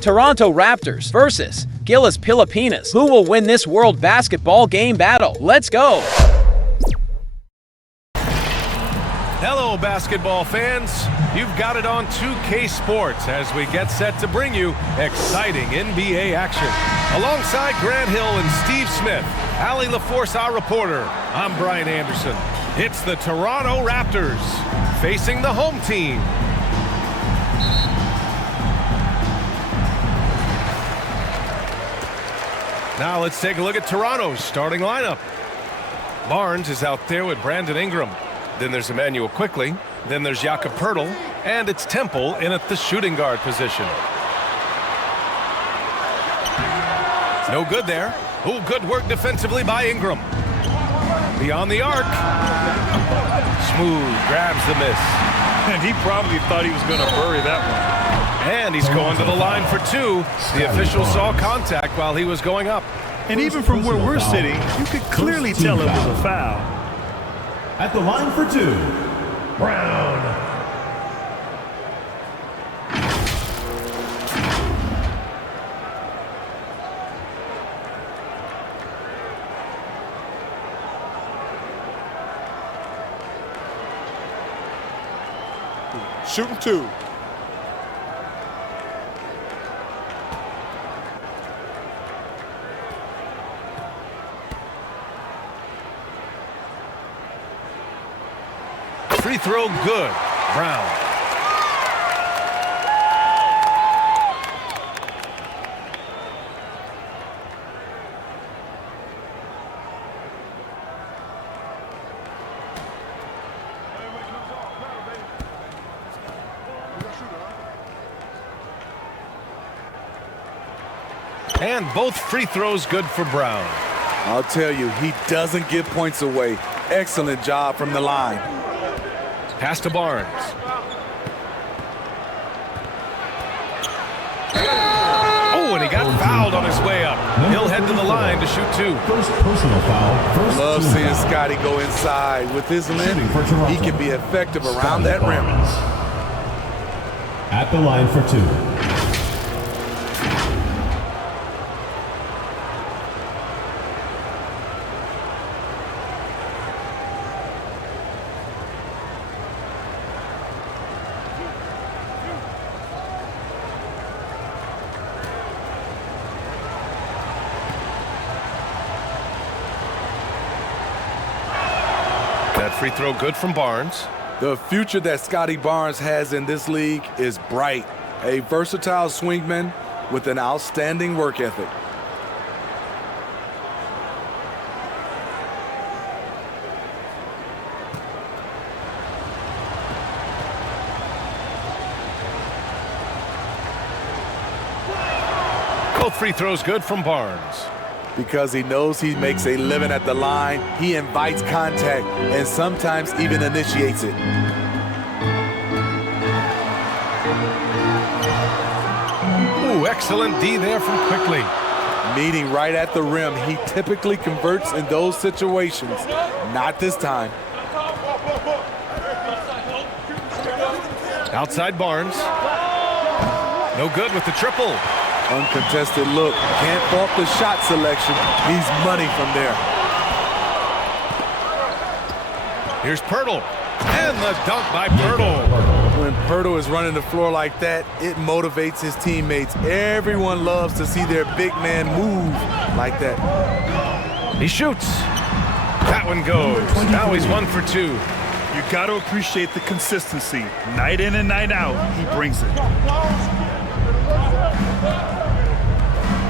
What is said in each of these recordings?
Toronto Raptors versus GILAS Pilipinas. Who will win this World Basketball Game battle? Let's go! Hello, basketball fans. You've got it on 2K Sports as we get set to bring you exciting NBA action. Alongside Grant Hill and Steve Smith, Allie LaForce, our reporter, I'm Brian Anderson. It's the Toronto Raptors facing the home team. Now let's take a look at Toronto's starting lineup. Barnes is out there with Brandon Ingram. Then there's Emmanuel Quickly. Then there's Jakob Poeltl. And it's Temple in at the shooting guard position. No good there. Oh, good work defensively by Ingram. Beyond the arc. Smooth grabs the miss. And he probably thought he was going to bury that one. And he's going to the line for two. The official saw contact while he was going up. And even from where we're sitting, you could clearly tell it was a foul. At the line for two, Brown. Shooting two. Free throw good. Brown. And both free throws good for Brown. I'll tell you, he doesn't give points away. Excellent job from the line. Pass to Barnes. Oh, and he got fouled on his way up. He'll head to the line to shoot two. First personal foul. Love seeing Scotty go inside. With his length, he can be effective around that rim. At the line for two. That free throw good from Barnes. The future that Scotty Barnes has in this league is bright. A versatile swingman with an outstanding work ethic. Both free throws good from Barnes. Because he knows he makes a living at the line, he invites contact and sometimes even initiates it. Ooh, excellent D there from Quickly. Meeting right at the rim, he typically converts in those situations. Not this time. Outside Barnes. No good with the triple. Uncontested look. Can't fault the shot selection. He's money from there. Here's Poeltl. And the dunk by Poeltl. When Poeltl is running the floor like that, it motivates his teammates. Everyone loves to see their big man move like that. He shoots. That one goes. Now he's 1 for 2. You got to appreciate the consistency. Night in and night out, he brings it.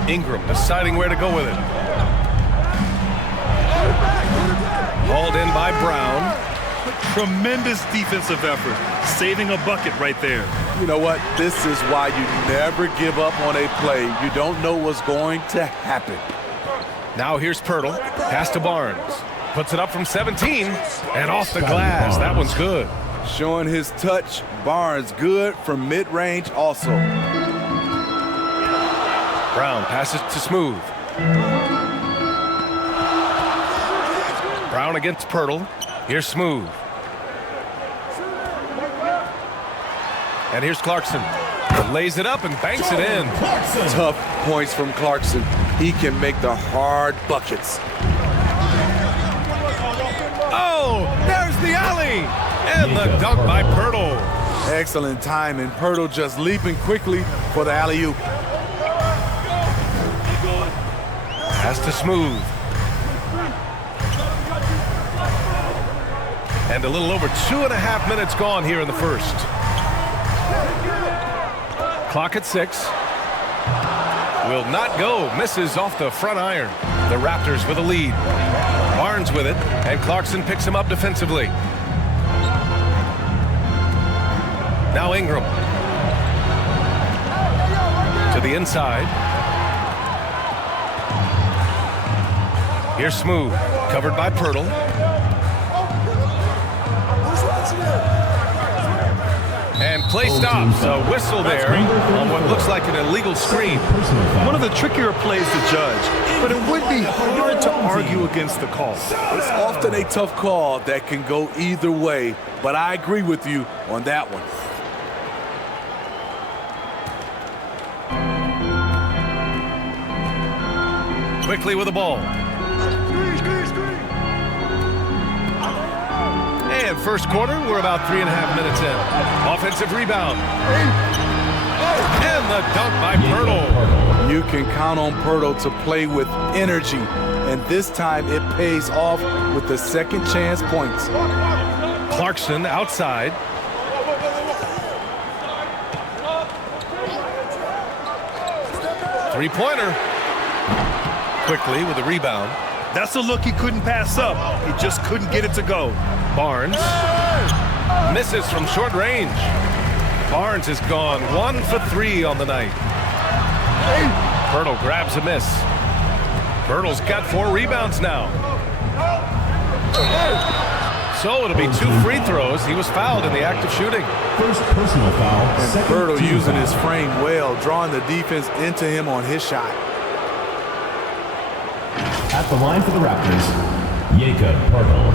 Ingram deciding where to go with it. Hauled in by Brown. Tremendous defensive effort. Saving a bucket right there. You know what? This is why you never give up on a play. You don't know what's going to happen. Now here's Poeltl. Pass to Barnes. Puts it up from 17 and off the glass. That one's good. Showing his touch. Barnes good from mid-range also. Brown passes to Smooth. Brown against Poeltl. Here's Smooth. And here's Clarkson. Lays it up and banks it in. Tough points from Clarkson. He can make the hard buckets. Oh, there's the alley. And the dunk by Pirtle. Excellent time, and Pirtle just leaping quickly for the alley-oop. Has to Smooth. And a little over 2.5 minutes gone here in the first. Clock at 6. Will not go. Misses off the front iron. The Raptors with a lead. Barnes with it, and Clarkson picks him up defensively. Now Ingram. To the inside. Here's Smooth, covered by Pirtle. And play stops. A whistle there on what looks like an illegal screen. One of the trickier plays to judge, but it would be hard to argue against the call. It's often a tough call that can go either way, but I agree with you on that one. Quickly with the ball. And first quarter, we're about 3.5 minutes in. Offensive rebound. And the dunk by Pirtle. You can count on Pirtle to play with energy, and this time it pays off with the second chance points. Clarkson outside. Three-pointer. Quickly with the rebound. That's a look he couldn't pass up. He just couldn't get it to go. Barnes misses from short range. Barnes has gone 1 for 3 on the night. Pirtle grabs a miss. Pirtle's got 4 rebounds now. So it'll be 2 free throws. He was fouled in the act of shooting. First personal foul. And Pirtle using his frame well, drawing the defense into him on his shot. At the line for the Raptors, Pirtle.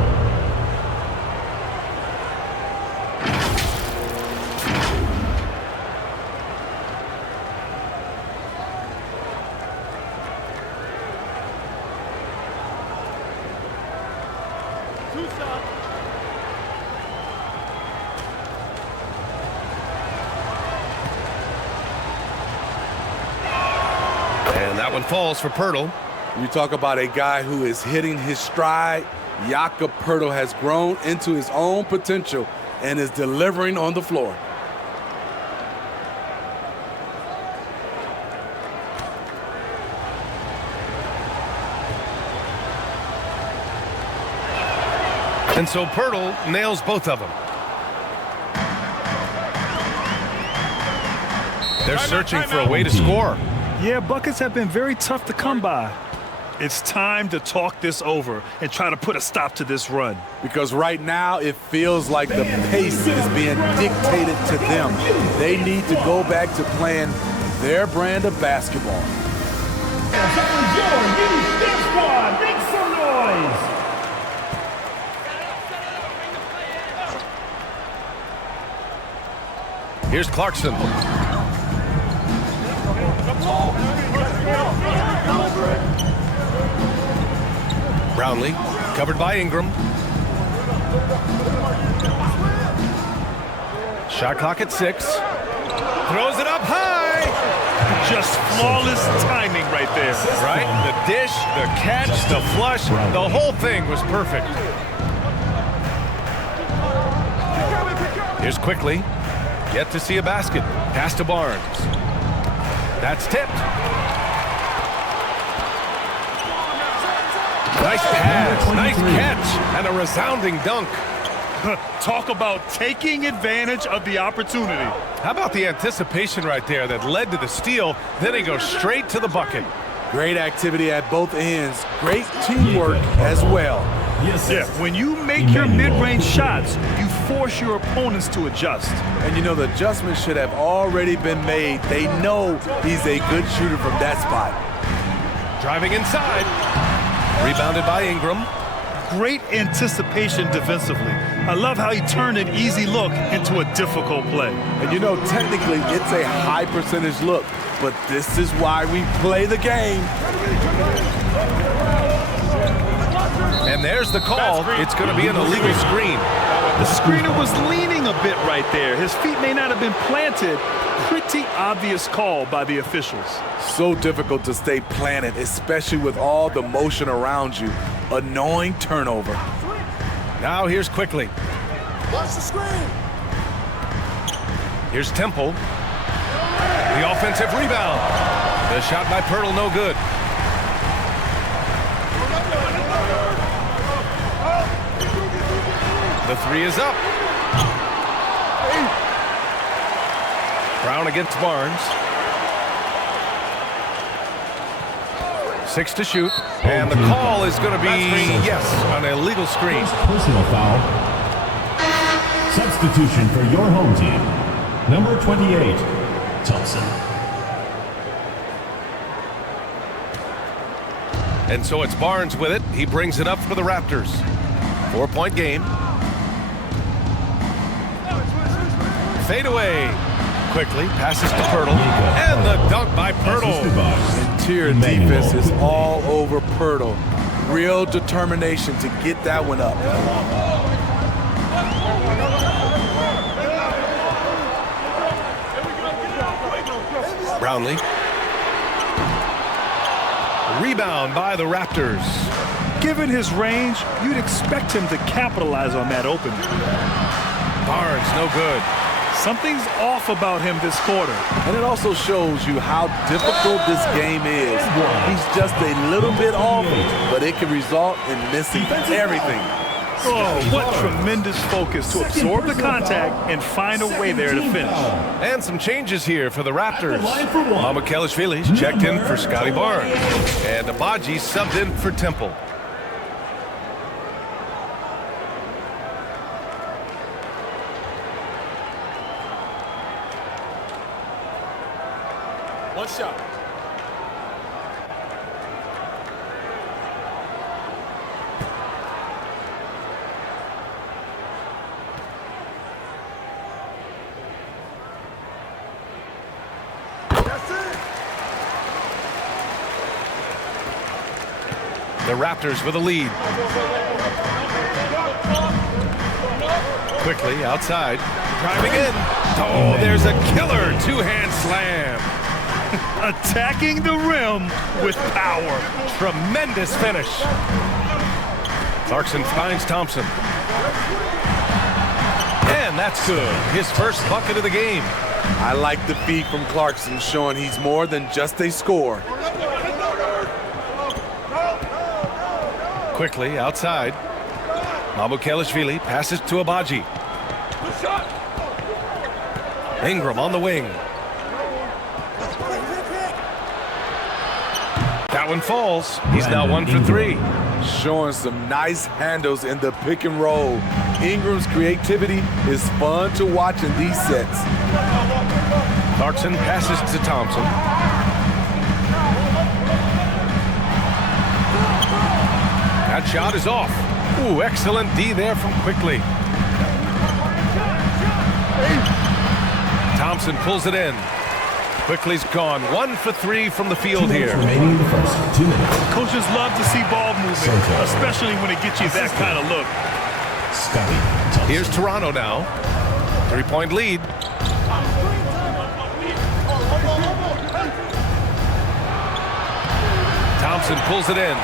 And that one falls for Pirtle. You talk about a guy who is hitting his stride. Jakob Pirtle has grown into his own potential and is delivering on the floor. And so Pirtle nails both of them. They're searching for a way to score. Yeah, buckets have been very tough to come by. It's time to talk this over and try to put a stop to this run. Because right now it feels like the pace is being dictated to them. They need to go back to playing their brand of basketball. Make some noise! Here's Clarkson. Brownlee, covered by Ingram. Shot clock at 6. Throws it up high. Just flawless timing right there. Right? The dish, the catch, the flush, the whole thing was perfect. Here's Quickly. Yet to see a basket. Pass to Barnes. That's tipped. Nice pass, nice catch, and a resounding dunk. Talk about taking advantage of the opportunity. How about the anticipation right there that led to the steal, then he goes straight to the bucket. Great activity at both ends. Great teamwork as well. Yeah, when you make your mid-range shots, you force your opponents to adjust. And you know, the adjustment should have already been made. They know he's a good shooter from that spot. Driving inside. Rebounded by Ingram. Great anticipation defensively. I love how he turned an easy look into a difficult play. And you know, technically, it's a high percentage look, but this is why we play the game. And there's the call. It's going to be an illegal screen. The screener was leaning a bit right there. His feet may not have been planted. Pretty obvious call by the officials. So difficult to stay planted, especially with all the motion around you. Annoying turnover. Now here's Quickly. Watch the screen. Here's Temple. The offensive rebound. The shot by Pirtle, no good. The three is up. Brown against Barnes. 6 to shoot. And the call is going to be, yes, an illegal screen. Personal foul. Substitution for your home team. Number 28, Thompson. And so it's Barnes with it. He brings it up for the Raptors. 4-point game. Fade away. Quickly passes to Pirtle. And the dunk by Pirtle. Interior defense is all over Pirtle. Real determination to get that one up. Brownlee. Rebound by the Raptors. Given his range, you'd expect him to capitalize on that opening. Barnes, no good. Something's off about him this quarter. And it also shows you how difficult this game is. He's just a little bit off, but it can result in missing everything. Oh, what tremendous focus to absorb the contact and find a way there to finish. And some changes here for the Raptors. Mamikelishvili's checked in for Scotty Barnes. And Abaji subbed in for Temple. One shot. The Raptors with a lead. Quickly outside. Driving in. Oh, there's a killer two-hand slam. Attacking the rim with power. Tremendous finish. Clarkson finds Thompson. And that's good. His first bucket of the game. I like the feed from Clarkson, showing he's more than just a scorer. Quickly outside. Mamikelishvili passes to Abaji. Ingram on the wing. That one falls. He's now 1 for 3. Showing some nice handles in the pick and roll. Ingram's creativity is fun to watch in these sets. Clarkson passes to Thompson. That shot is off. Ooh, excellent D there from Quickly. Thompson pulls it in. Quickly's gone 1 for 3 from the field here. Remaining in the first 2 minutes. Coaches love to see ball movement, especially when it gets you that kind of look. Scotty Thompson. Here's Toronto now. 3-point lead. Thompson pulls it in.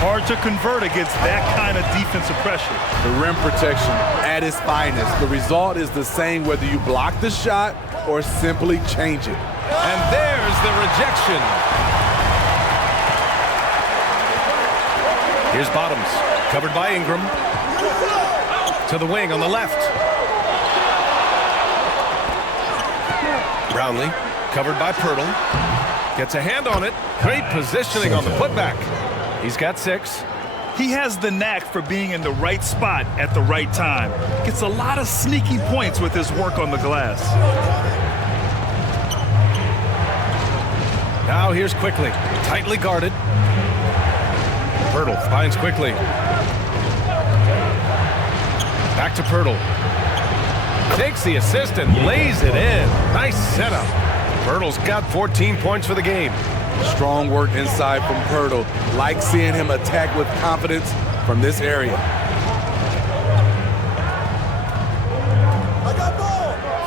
Hard to convert against that kind of defensive pressure. The rim protection at its finest. The result is the same whether you block the shot or simply change it. And there's the rejection. Here's Bottoms, covered by Ingram. To the wing on the left. Brownlee, covered by Pirtle. Gets a hand on it. Great positioning on the putback. He's got 6. He has the knack for being in the right spot at the right time. Gets a lot of sneaky points with his work on the glass. Now here's Quickly, tightly guarded. Pirtle finds Quickly. Back to Pirtle. Takes the assist and lays it in. Nice setup. Pirtle's got 14 points for the game. Strong work inside from Pirtle. Like seeing him attack with confidence from this area.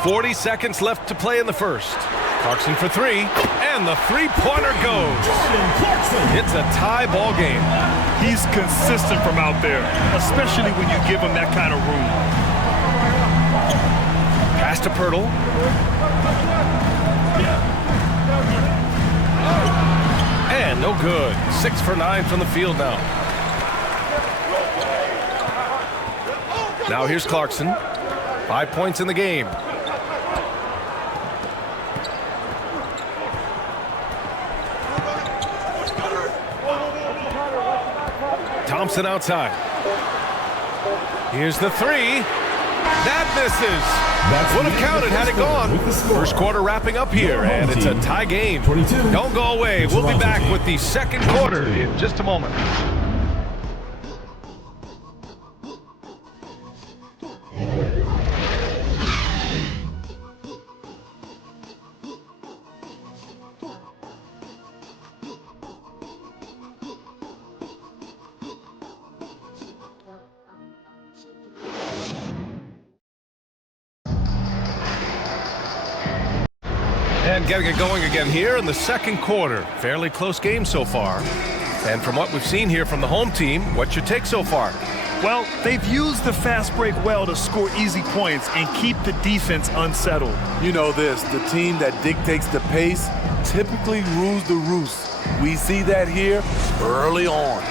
40 seconds left to play in the first. Clarkson for three, and the three-pointer goes. It's a tie ball game. He's consistent from out there, especially when you give him that kind of room. Pass to Pirtle. And no good. 6 for 9 from the field now. Now here's Clarkson. 5 points in the game. Thompson outside. Here's the three. That misses. Would have counted had it gone. First quarter wrapping up here, and it's a tie game. Don't go away. We'll be back with the second quarter in just a moment. And getting it going again here in the second quarter. Fairly close game so far. And from what we've seen here from the home team, what's your take so far? Well, they've used the fast break well to score easy points and keep the defense unsettled. You know this, the team that dictates the pace typically rules the roost. We see that here early on.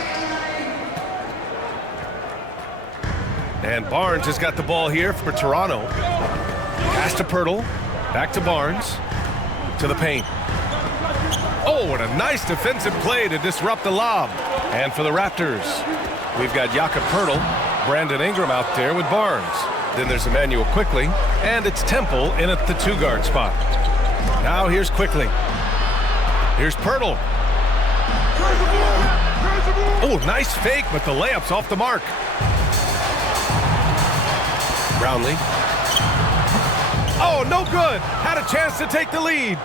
And Barnes has got the ball here for Toronto. Pass to Pirtle. Back to Barnes. To the paint. Oh, what a nice defensive play to disrupt the lob. And for the Raptors, we've got Jakob Pirtle, Brandon Ingram out there with Barnes. Then there's Emmanuel Quickly, and it's Temple in at the two-guard spot. Now here's Quickly. Here's Pirtle. Oh, nice fake, but the layup's off the mark. Brownlee. Oh, no good. Had a chance to take the lead.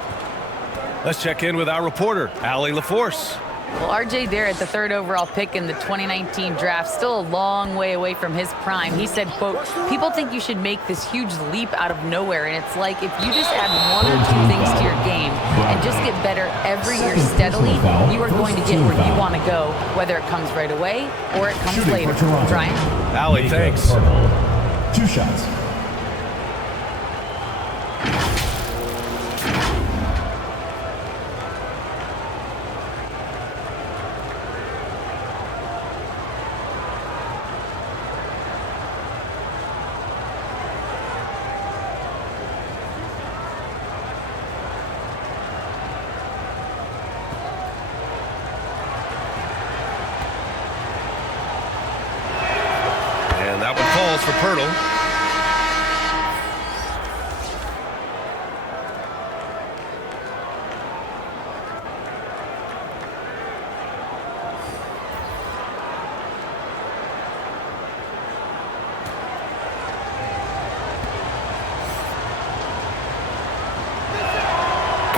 Let's check in with our reporter, Allie LaForce. Well, RJ Barrett, the third overall pick in the 2019 draft, still a long way away from his prime. He said, quote, people think you should make this huge leap out of nowhere. And it's like if you just add one or two things to your game and just get better every year steadily, you are going to get where you want to go, whether it comes right away or it comes later. Brian? Allie, thanks. 2 shots. That one falls for Pirtle.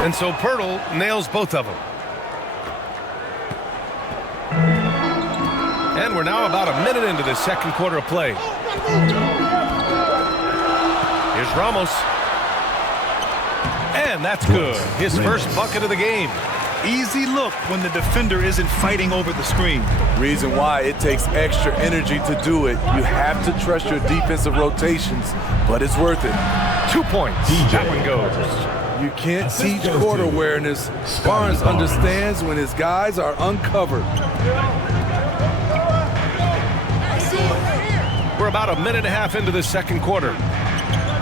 And so Pirtle nails both of them. And we're now about a minute into the second quarter of play. Here's Ramos. And that's good. His first bucket of the game. Easy look when the defender isn't fighting over the screen. Reason why it takes extra energy to do it. You have to trust your defensive rotations, but it's worth it. 2 points. That one goes. You can't teach court awareness. Barnes understands when his guys are uncovered. We're about a minute and a half into the second quarter.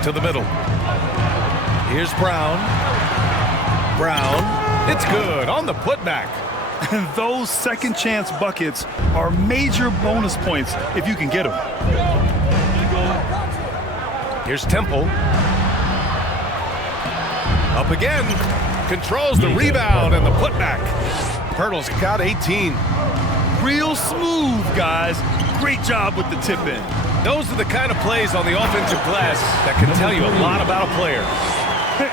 To the middle. Here's Brown. Brown. It's good on the putback. And those second chance buckets are major bonus points if you can get them. Here's Temple. Up again. Controls the rebound and the putback. Pirtle's got 18. Real smooth, guys. Great job with the tip in. Those are the kind of plays on the offensive glass that can tell you a lot about a player.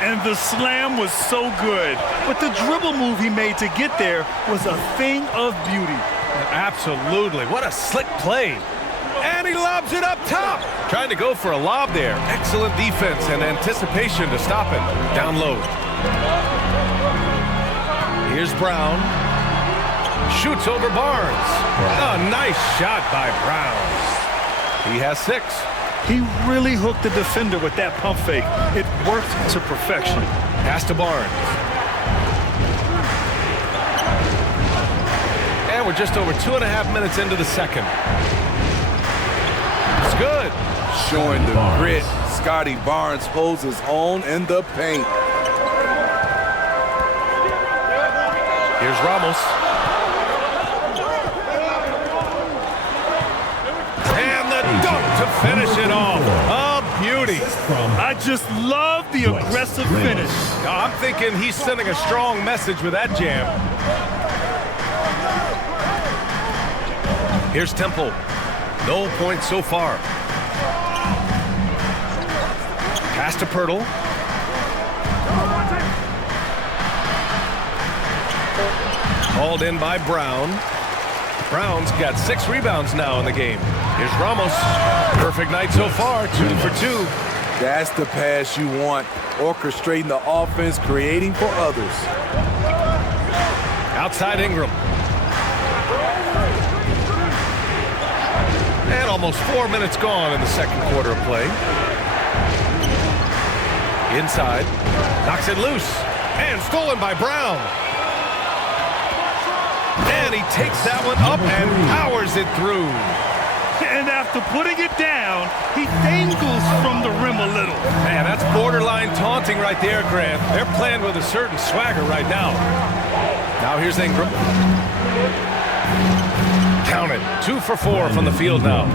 And the slam was so good. But the dribble move he made to get there was a thing of beauty. Absolutely. What a slick play. And he lobs it up top. Trying to go for a lob there. Excellent defense and anticipation to stop it. Down low. Here's Brown. Shoots over Barnes. A nice shot by Brown. He has 6. He really hooked the defender with that pump fake. It worked to perfection. Pass to Barnes. And we're just over 2.5 minutes into the second. It's good. Showing the grit. Scotty Barnes holds his own in the paint. Here's Ramos. And the dunk to finish it off. A beauty. I just love the aggressive finish. I'm thinking he's sending a strong message with that jam. Here's Temple. No points so far. Pass to Pirtle. Hauled in by Brown. Brown's got 6 rebounds now in the game. Here's Ramos. Perfect night so far, 2 for 2. That's the pass you want. Orchestrating the offense, creating for others. Outside Ingram. And almost 4 minutes gone in the second quarter of play. Inside. Knocks it loose. And stolen by Brown. And he takes that one up and powers it through. And after putting it down, he dangles from the rim a little. Man, that's borderline taunting right there, Grant. They're playing with a certain swagger right now. Now here's Ingram. Count it. 2 for 4 from the field now.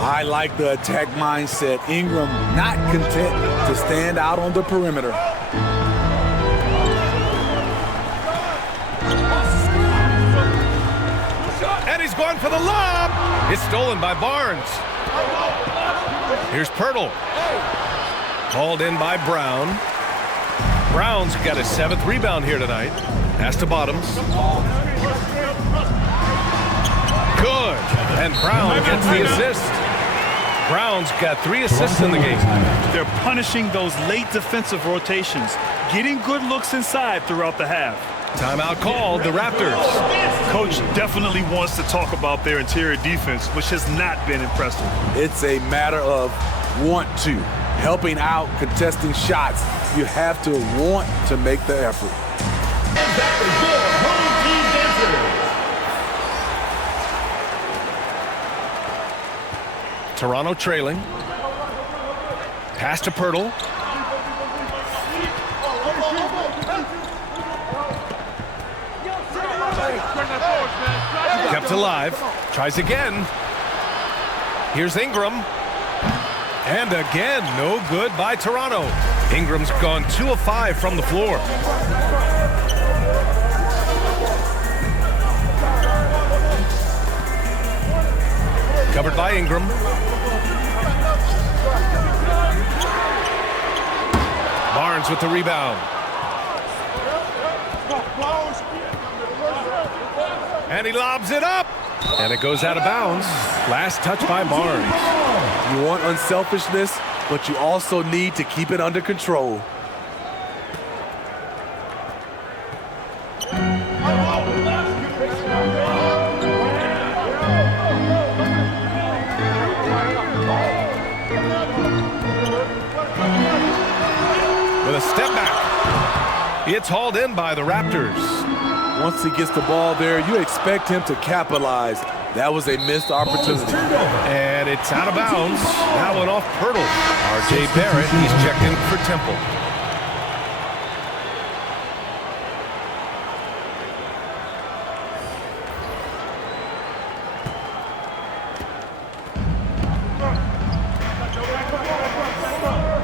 I like the attack mindset. Ingram not content to stand out on the perimeter. And he's going for the lob. It's stolen by Barnes. Here's Pirtle. Hauled in by Brown. Brown's got his 7th rebound here tonight. Pass to Bottoms. Good. And Brown gets the assist. Brown's got 3 assists in the game. They're punishing those late defensive rotations, getting good looks inside throughout the half. Timeout called, the Raptors. Coach definitely wants to talk about their interior defense, which has not been impressive. It's a matter of want to. Helping out, contesting shots. You have to want to make the effort. Toronto trailing. Pass to Pirtle. Kept alive. Tries again. Here's Ingram. And again, no good by Toronto. Ingram's gone 2 of 5 from the floor. Covered by Ingram. Barnes with the rebound. And he lobs it up. And it goes out of bounds. Last touch by Barnes. You want unselfishness, but you also need to keep it under control. With a step back. It's hauled in by the Raptors. Once he gets the ball there, you expect him to capitalize. That was a missed opportunity. And it's out of bounds. That one off Pirtle. R.J. Barrett, he's checked in for Temple.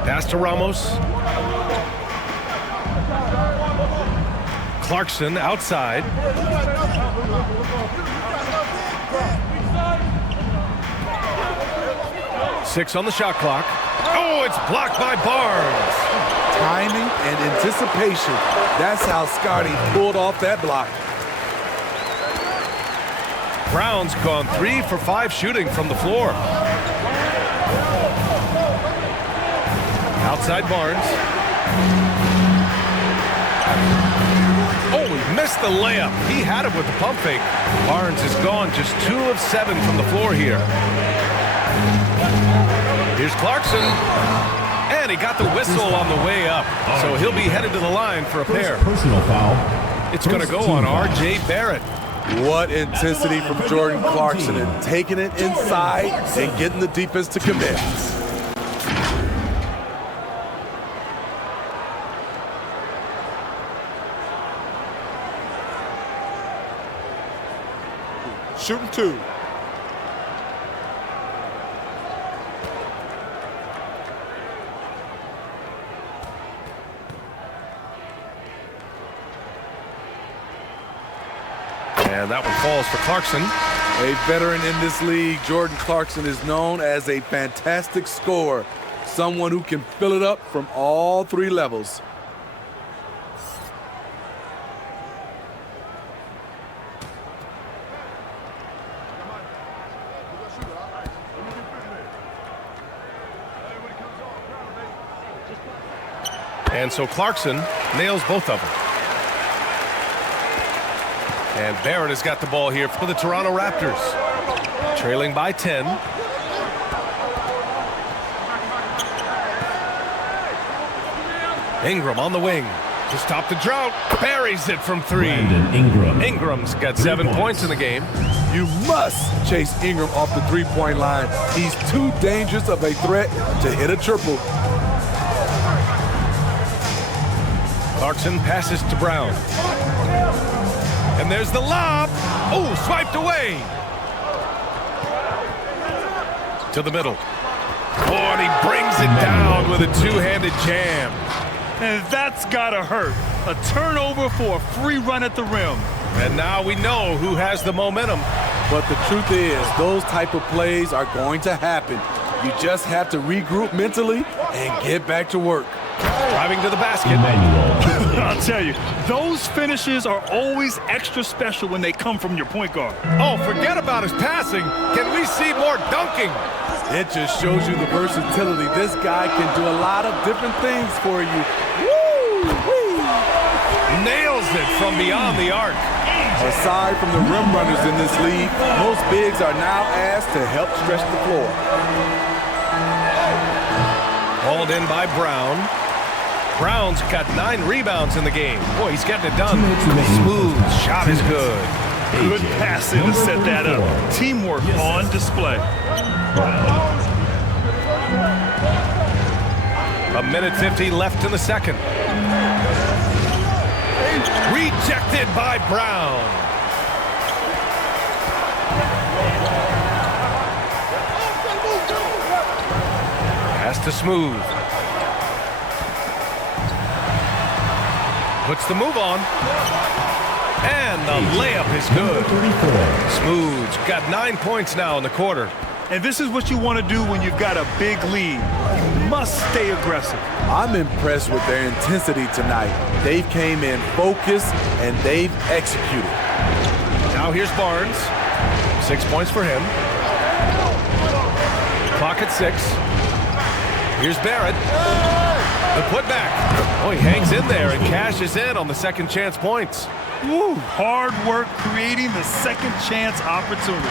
Pass to Ramos. Clarkson outside. 6 on the shot clock. Oh, it's blocked by Barnes. Timing and anticipation. That's how Scotty pulled off that block. Brown's gone 3 for 5 shooting from the floor. Outside Barnes. Oh, he missed the layup. He had it with the pump fake. Barnes is gone just 2 of 7 from the floor here. Here's Clarkson. And he got the whistle on the way up. So he'll be headed to the line for a pair. Personal foul. It's going to go on R.J. Barrett. What intensity from Jordan Clarkson and taking it inside and getting the defense to commit. Shooting 2. And that one falls for Clarkson. A veteran in this league, Jordan Clarkson is known as a fantastic scorer. Someone who can fill it up from all 3 levels. And so Clarkson nails both of them. And Barrett has got the ball here for the Toronto Raptors. Trailing by 10. Ingram on the wing. To stop the drought. Buries it from 3. Ingram's got 7 points in the game. You must chase Ingram off the 3-point line. He's too dangerous of a threat to hit a triple. Clarkson passes to Brown. And there's the lob. Oh, swiped away. To the middle. Oh, and he brings it down with a 2-handed jam. And that's gotta hurt. A turnover for a free run at the rim. And now we know who has the momentum. But the truth is, those type of plays are going to happen. You just have to regroup mentally and get back to work. Driving to the basket. I'll tell you, those finishes are always extra special when they come from your point guard. Oh, forget about his passing. Can we see more dunking? It just shows you the versatility. This guy can do a lot of different things for you. Woo! Nails it from beyond the arc. Aside from the rim runners in this league, most bigs are now asked to help stretch the floor. Hauled in by Brown. Brown's got 9 rebounds in the game. Boy, he's getting it done. Smooth shot is good. Good passing to set that up. Teamwork on display. A minute 50 left in the second. Rejected by Brown. Pass to Smooth. Puts the move on. And the layup is good. Smooth's got 9 points now in the quarter. And this is what you want to do when you've got a big lead. You must stay aggressive. I'm impressed with their intensity tonight. They've came in focused and they've executed. Now here's Barnes. 6 points for him. Clock at 6. Here's Barrett. The putback. Oh, he hangs in there and cashes in on the second chance points. Woo, hard work creating the second chance opportunity.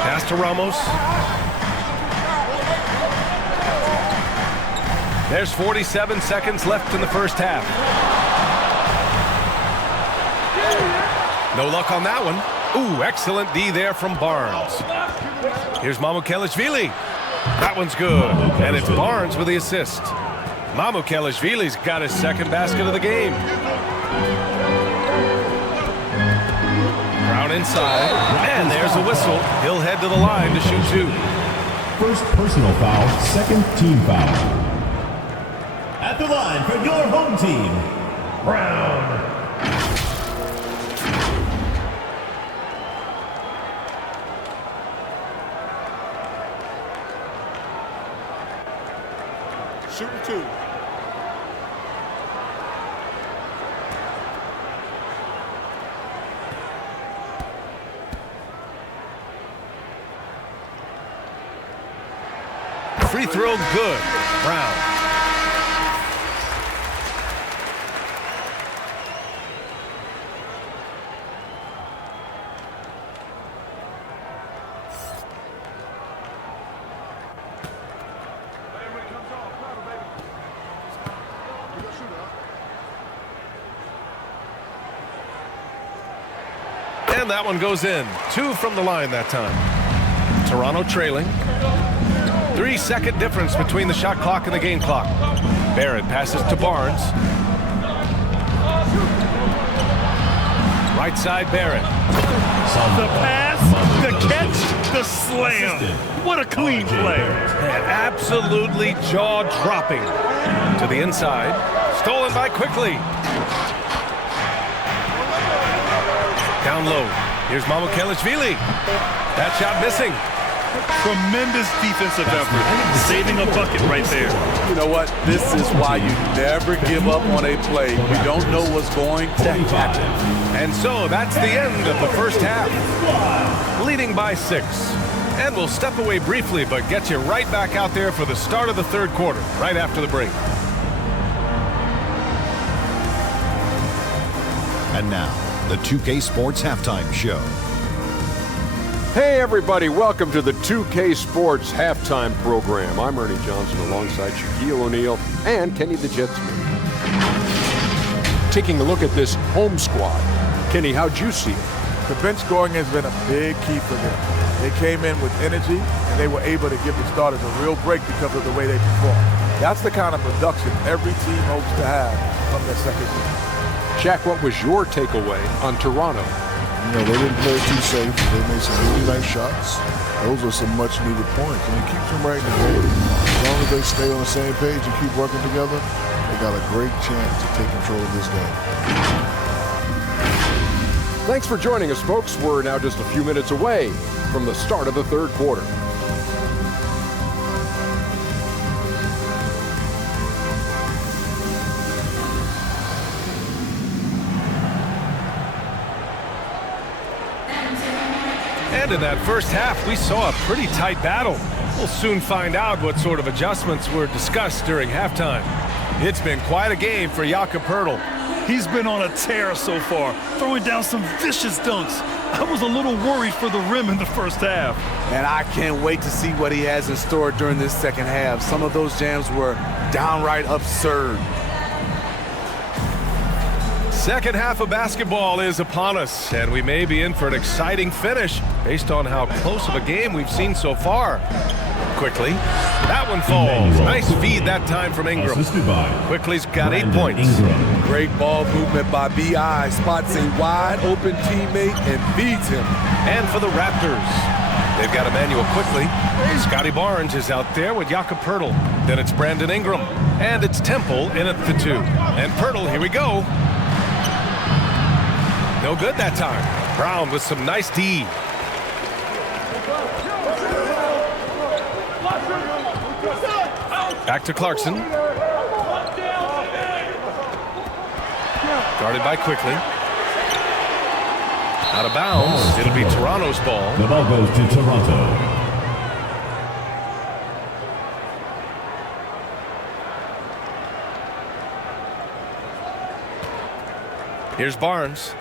Pass to Ramos. There's 47 seconds left in the first half. No luck on that one. Ooh, excellent D there from Barnes. Here's Mamukelashvili. That one's good. And it's Barnes with the assist. Mamukelashvili's got his second basket of the game. Brown inside. And there's a whistle. He'll head to the line to shoot 2. First personal foul, second team foul. At the line for your home team, Brown. Shooting 2. Free throw good. Brown. And that one goes in. 2 from the line that time. Toronto trailing. 3-second difference between the shot clock and the game clock. Barrett passes to Barnes. Right side, Barrett. The pass, the catch, the slam. What a clean play. And absolutely jaw-dropping. To the inside. Stolen by Quickly. Down low. Here's Mamukelishvili. That shot missing. Tremendous defensive effort. Saving a bucket right there. You know what? This is why you never give up on a play. We don't know what's going to happen. And so that's the end of the first half. Leading by 6. And we'll step away briefly, but get you right back out there for the start of the third quarter, right after the break. And now, the 2K Sports Halftime Show. Hey everybody, welcome to the 2K Sports Halftime Program. I'm Ernie Johnson alongside Shaquille O'Neal and Kenny the Jet Smith. Taking a look at this home squad. Kenny, how'd you see it? The bench scoring has been a big key for them. They came in with energy, and they were able to give the starters a real break because of the way they performed. That's the kind of production every team hopes to have from their second year. Shaq, what was your takeaway on Toronto? You know, they didn't play too safe. They made some really nice shots. Those are some much-needed points, and it keeps them right in the game. As long as they stay on the same page and keep working together, they got a great chance to take control of this game. Thanks for joining us, folks. We're now just a few minutes away from the start of the third quarter. And in that first half, we saw a pretty tight battle. We'll soon find out what sort of adjustments were discussed during halftime. It's been quite a game for Jakob Poeltl. He's been on a tear so far, throwing down some vicious dunks. I was a little worried for the rim in the first half. And I can't wait to see what he has in store during this second half. Some of those jams were downright absurd. Second half of basketball is upon us, and we may be in for an exciting finish based on how close of a game we've seen so far. Quickly, that one falls. Nice feed that time from Ingram. Quickly's got 8 points. Great ball movement by B.I. Spots a wide open teammate and feeds him. And for the Raptors, they've got Emmanuel Quickly. Scotty Barnes is out there with Jakob Poeltl. Then it's Brandon Ingram. And it's Temple in at the 2. And Poeltl, here we go. No good that time. Brown with some nice D. Back to Clarkson. Guarded by Quickly. Out of bounds. It'll be Toronto's ball. The ball goes to Toronto. Here's Barnes.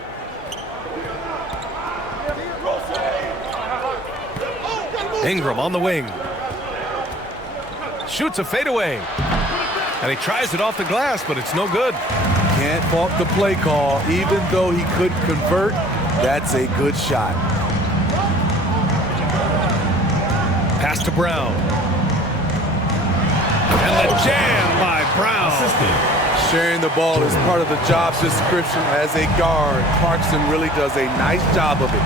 Ingram on the wing. Shoots a fadeaway. And he tries it off the glass, but it's no good. Can't fault the play call. Even though he couldn't convert, that's a good shot. Pass to Brown. And the jam by Brown. Sharing the ball is part of the job description as a guard. Clarkson really does a nice job of it.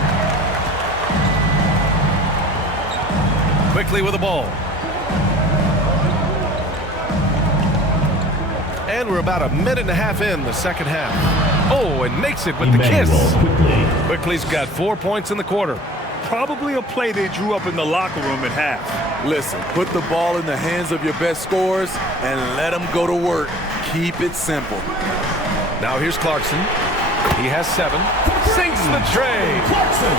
Quickly with the ball. And we're about a minute and a half in the second half. Oh, and makes it with the kiss. Quickly's got 4 points in the quarter. Probably a play they drew up in the locker room at half. Listen, put the ball in the hands of your best scorers and let them go to work. Keep it simple. Now here's Clarkson. He has 7. Sinks the tray.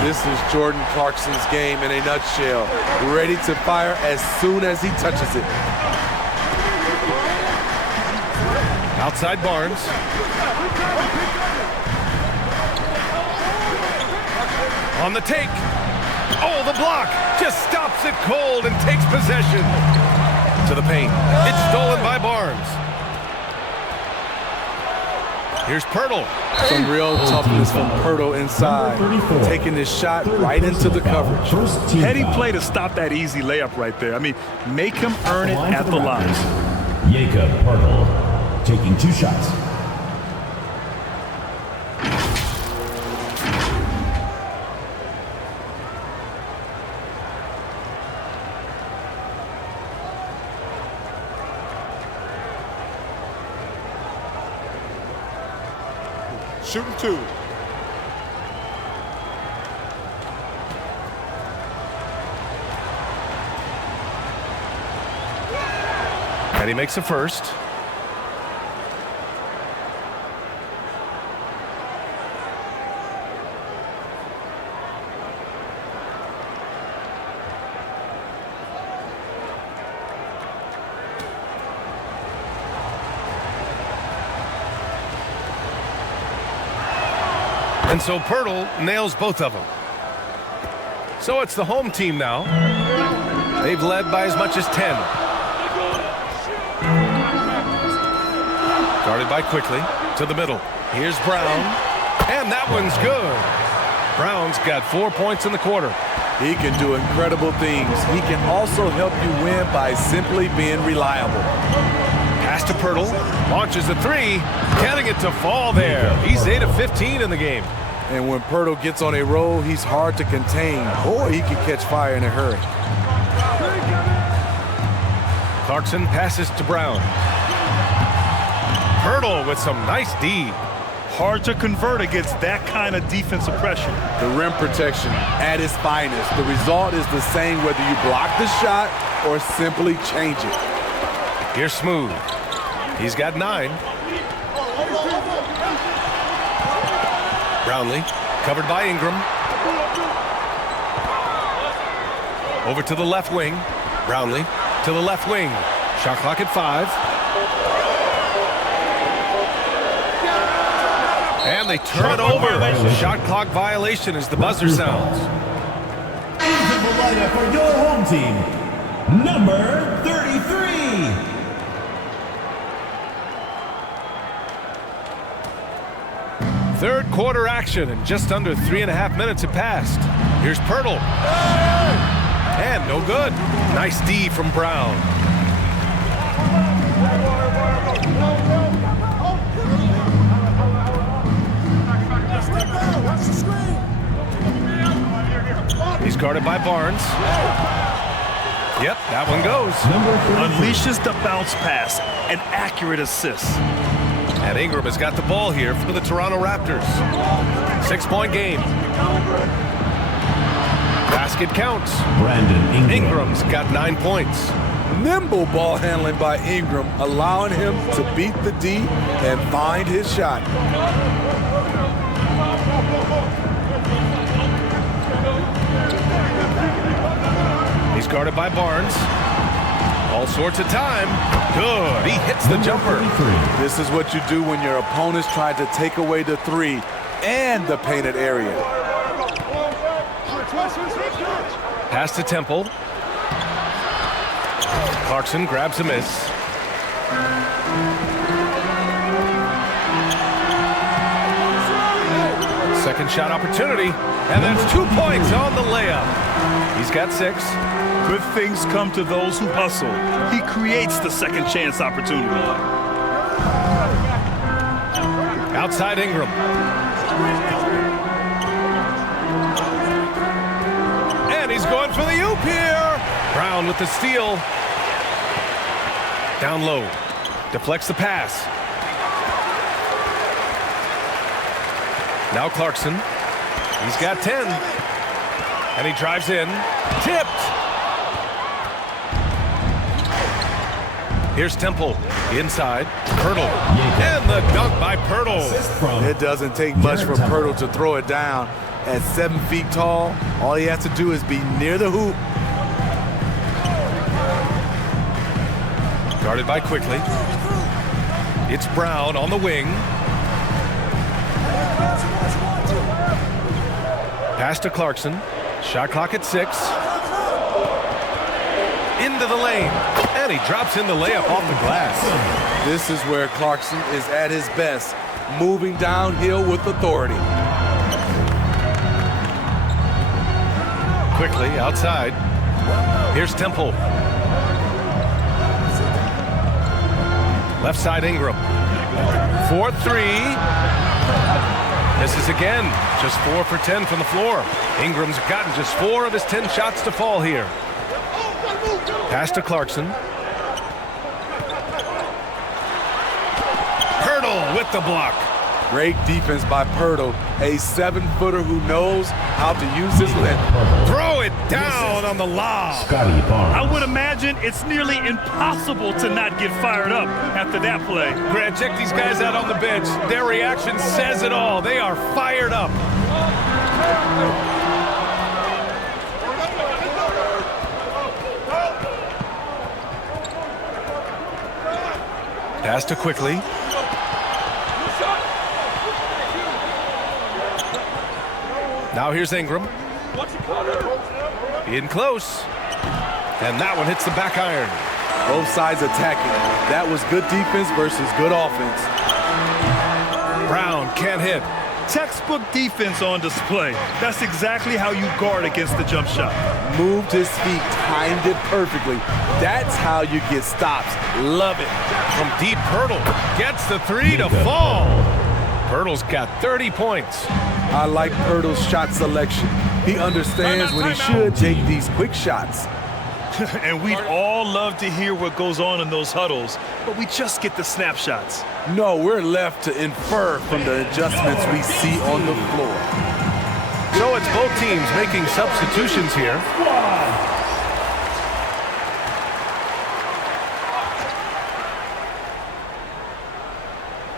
This is Jordan Clarkson's game in a nutshell. Ready to fire as soon as he touches it. Outside Barnes. On the take. Oh, the block just stops it cold and takes possession. To the paint. It's stolen by Barnes. Here's Pirtle. Some real toughness from Pirtle inside. Taking this shot right into the coverage. Heady play to stop that easy layup right there. I mean, make him earn it at the line. Jakob Pirtle taking 2 shots. Shooting 2. And he makes a first. And so Pirtle nails both of them. So it's the home team now. They've led by as much as 10. Guarded by quickly to the middle. Here's Brown. And that one's good. Brown's got 4 points in the quarter. He can do incredible things. He can also help you win by simply being reliable. Pass to Pirtle. Launches a 3. Getting it to fall there. He's 8 of 15 in the game. And when Pirtle gets on a roll, he's hard to contain, or he can catch fire in a hurry. Clarkson passes to Brown. Pirtle with some nice D. Hard to convert against that kind of defensive pressure. The rim protection at its finest. The result is the same whether you block the shot or simply change it. Here's Smooth. He's got 9. Brownlee, covered by Ingram. Over to the left wing. Brownlee to the left wing. Shot clock at 5. And they turn it over. Shot clock violation as the buzzer sounds. The lineup for your home team, number 33. Third quarter action, and just under 3.5 minutes have passed. Here's Pirtle. And no good. Nice D from Brown. He's guarded by Barnes. Yep, that one goes. Unleashes the bounce pass. An accurate assist. And Ingram has got the ball here for the Toronto Raptors. 6-point game. Basket counts. Brandon Ingram's got 9 points. Nimble ball handling by Ingram, allowing him to beat the D and find his shot. He's guarded by Barnes. All sorts of time. Good. He hits the jumper. This is what you do when your opponents try to take away the 3 and the painted area. Pass to Temple. Clarkson grabs a miss. Second shot opportunity. And that's 2 points on the layup. He's got 6. Good things come to those who hustle. He creates the second chance opportunity. Outside Ingram. And he's going for the oop here. Brown with the steal. Down low. Deflects the pass. Now Clarkson. He's got 10. And he drives in. Tipped. Here's Temple. Inside. Pirtle. And the dunk by Pirtle. It doesn't take much for Pirtle to throw it down. At 7 feet tall, all he has to do is be near the hoop. Guarded by Quickly. It's Brown on the wing. Pass to Clarkson. Shot clock at 6. Into the lane. And he drops in the layup off the glass. This is where Clarkson is at his best, moving downhill with authority. Quickly outside. Here's Temple. Left side Ingram. 4-3. Misses again. Just 4 for 10 from the floor. Ingram's gotten just 4 of his 10 shots to fall here. Pass to Clarkson. Pirtle with the block. Great defense by Pirtle, a 7-footer who knows how to use his length. Throw it down on the lob. I would imagine it's nearly impossible to not get fired up after that play. Grant, check these guys out on the bench. Their reaction says it all. They are fired up. Pass to Quickly. Now here's Ingram. In close. And that one hits the back iron. Both sides attacking. That was good defense versus good offense. Brown can't hit. Textbook defense on display. That's exactly how you guard against the jump shot. Moved his feet, timed it perfectly. That's how you get stops. Love it. From deep, Pirtle gets the 3 to fall. Pirtle's got 30 points. I like Pirtle's shot selection. He understands when he should take these quick shots. And we'd all love to hear what goes on in those huddles, but we just get the snapshots. No, we're left to infer from the adjustments we see on the floor. So it's both teams making substitutions here.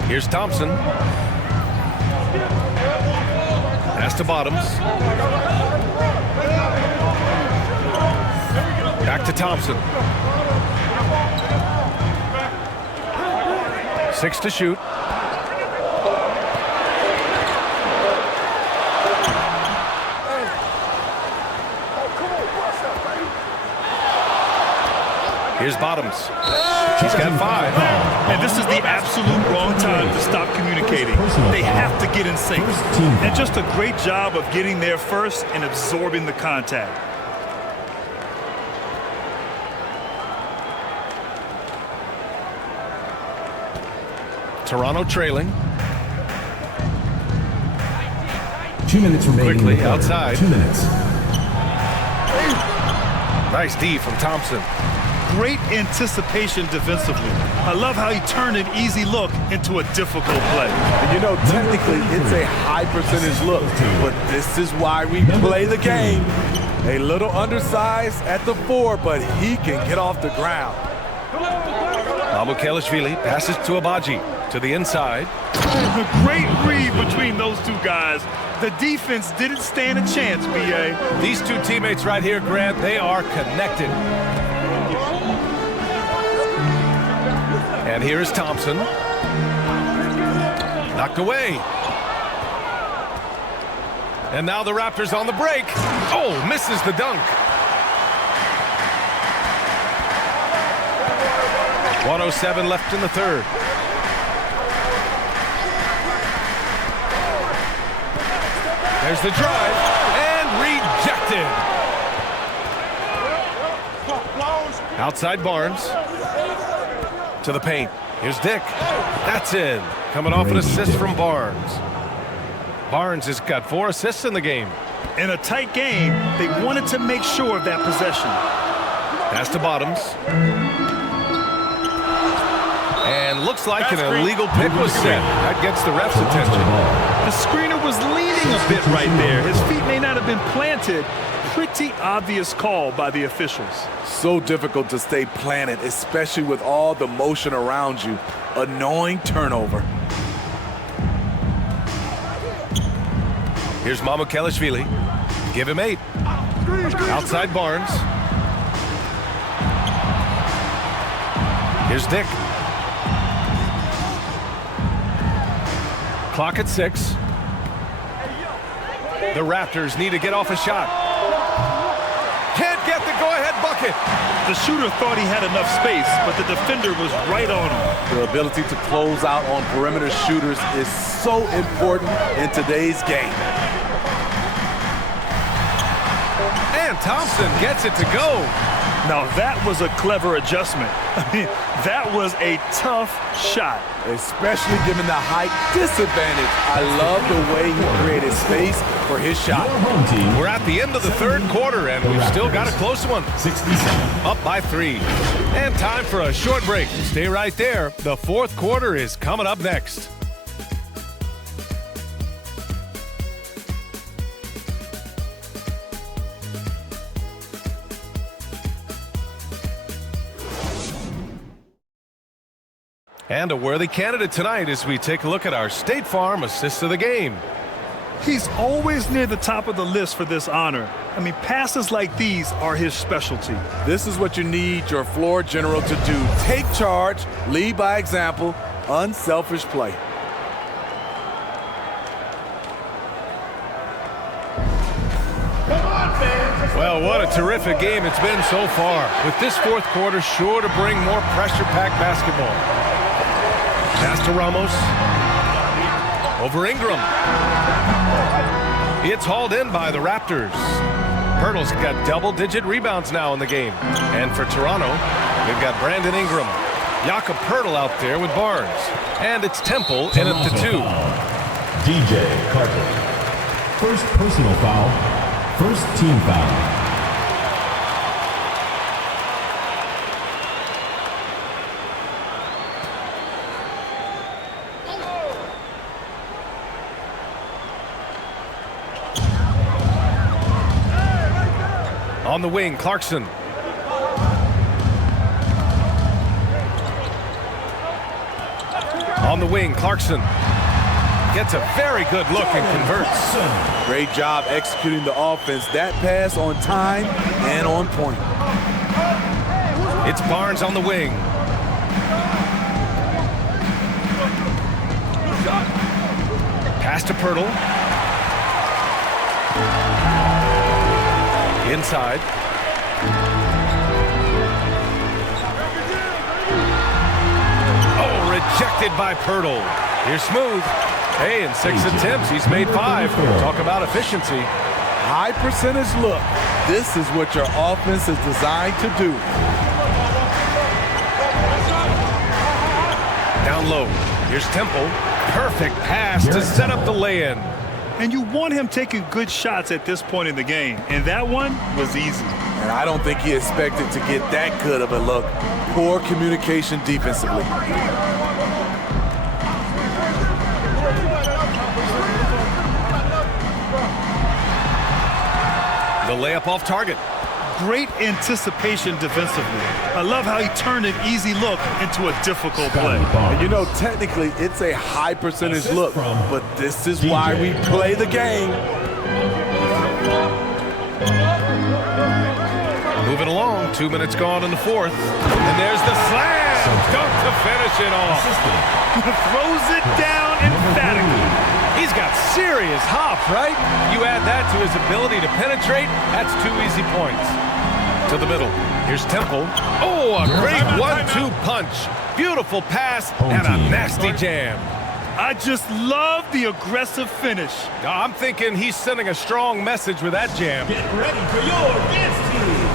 Here's Thompson. Pass to Bottoms. Back to Thompson. 6 to shoot. Here's Bottoms. He's got 5. And this is the absolute wrong time to stop communicating. They have to get in sync. And just a great job of getting there first and absorbing the contact. Toronto trailing. 2 minutes remaining. Quickly outside. 2 minutes. Nice D from Thompson. Great anticipation defensively. I love how he turned an easy look into a difficult play. And you know, technically, it's a high percentage look, but this is why we play the game. A little undersized at the 4, but he can get off the ground. Mamukelashvili passes to Abaji to the inside. A great read between those two guys. The defense didn't stand a chance, B.A. These two teammates right here, Grant, they are connected. And here's Thompson. Knocked away. And now the Raptors on the break. Oh, misses the dunk. 1:07 left in the third. There's the drive, and rejected. Outside Barnes. To the paint. Here's Dick. That's in. Coming off an assist from Barnes. Barnes has got 4 assists in the game. In a tight game, they wanted to make sure of that possession. Pass to Bottoms. And looks like an illegal pick was set. That gets the ref's attention. The screener was leaning a bit right there. His feet may not have been planted pretty obvious call by the officials. So difficult to stay planted, especially with all the motion around you. Annoying turnover. Here's Mamukelashvili. Give him 8. Outside Barnes. Here's Dick. Clock at 6. The Raptors need to get off a shot. Can't get the go-ahead bucket. The shooter thought he had enough space, but the defender was right on him. The ability to close out on perimeter shooters is so important in today's game. And Thompson gets it to go. Now that was a clever adjustment. I mean, that was a tough shot. Especially given the height disadvantage. I love the way he created space for his shot. We're at the end of the third quarter, and we've still got a close one. 67. Up by 3. And time for a short break. Stay right there. The fourth quarter is coming up next. And a worthy candidate tonight as we take a look at our State Farm Assist of the Game. He's always near the top of the list for this honor. I mean, passes like these are his specialty. This is what you need your floor general to do. Take charge, lead by example, unselfish play. Well, what a terrific game it's been so far. With this fourth quarter sure to bring more pressure-packed basketball. Pass to Ramos. Over Ingram. It's hauled in by the Raptors. Pirtle's got double-digit rebounds now in the game. And for Toronto, we've got Brandon Ingram. Jakob Pirtle out there with Barnes. And it's Temple in at the 2. DJ Carter. First personal foul. First team foul. On the wing, Clarkson. On the wing, Clarkson. Gets a very good look and converts. Great job executing the offense. That pass on time and on point. It's Barnes on the wing. Pass to Pirtle. Inside. Oh, rejected by Pirtle. Here's Smooth. Hey, in 6 attempts, he's made 5. Talk about efficiency. High percentage look. This is what your offense is designed to do. Down low. Here's Temple. Perfect pass to set up the lay-in. And you want him taking good shots at this point in the game. And that one was easy. And I don't think he expected to get that good of a look. Poor communication defensively. The layup off target. Great anticipation defensively. I love how he turned an easy look into a difficult play. And you know, technically, it's a high percentage look, but this is why we play the game. Moving along, 2 minutes gone in the fourth. And there's the slam! Dunk to finish it off. Throws it down emphatically. He's got serious hop, right? You add that to his ability to penetrate, that's 2 easy points. To the middle. Here's Temple. Oh, a great 1-2 punch. Beautiful pass and a nasty jam. I just love the aggressive finish. I'm thinking he's sending a strong message with that jam. Get ready for your dance team.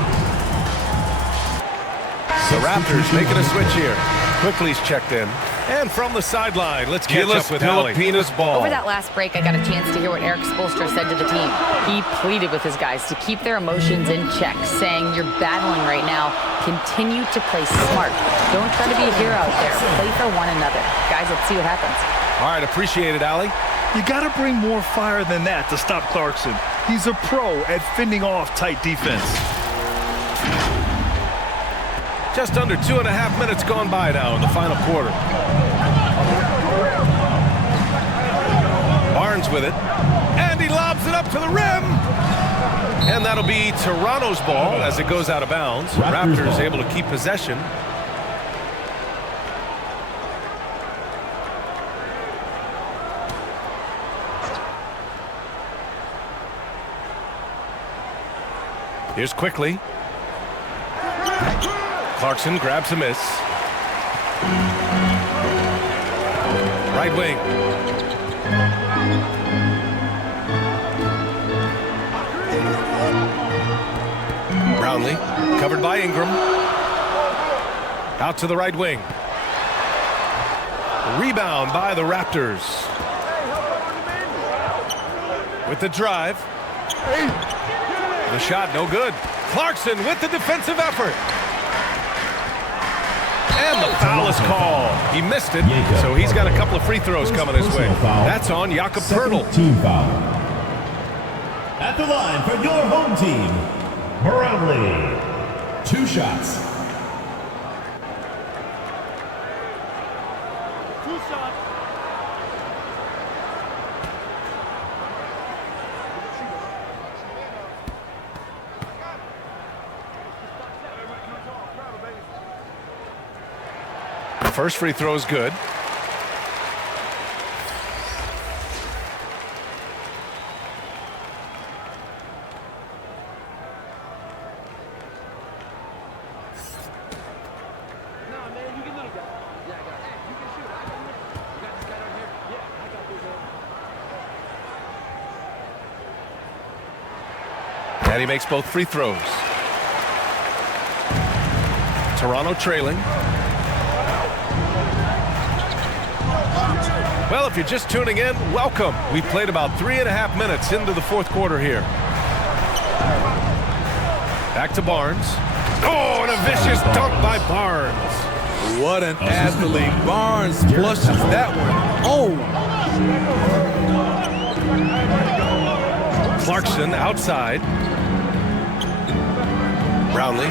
The Raptors making a switch here. Quickly's checked in. And from the sideline, let's catch up with Filipinas ball. Over that last break, I got a chance to hear what Eric Spoelstra said to the team. He pleaded with his guys to keep their emotions in check, saying, you're battling right now. Continue to play smart. Don't try to be a hero out there. Play for one another. Guys, let's see what happens. All right, appreciate it, Allie. You got to bring more fire than that to stop Clarkson. He's a pro at fending off tight defense. Just under 2.5 minutes gone by now in the final quarter. Barnes with it, and he lobs it up to the rim. And that'll be Toronto's ball as it goes out of bounds. Raptors able to keep possession. Here's quickly. Clarkson grabs a miss. Right wing. Brownlee, covered by Ingram. Out to the right wing. Rebound by the Raptors. With the drive. The shot no good. Clarkson with the defensive effort. And the foul is called. He missed it, so he's got a couple of free throws coming his way. That's on Jakob Poeltl. Team foul. At the line for your home team, Brownlee. 2 shots. First free throw is good. And he makes both free throws. Toronto trailing. Well, if you're just tuning in, welcome. We played about 3.5 minutes into the fourth quarter here. Back to Barnes. Oh, and a vicious dunk by Barnes. What an athlete. Barnes flushes that one. Oh! Clarkson outside. Brownlee.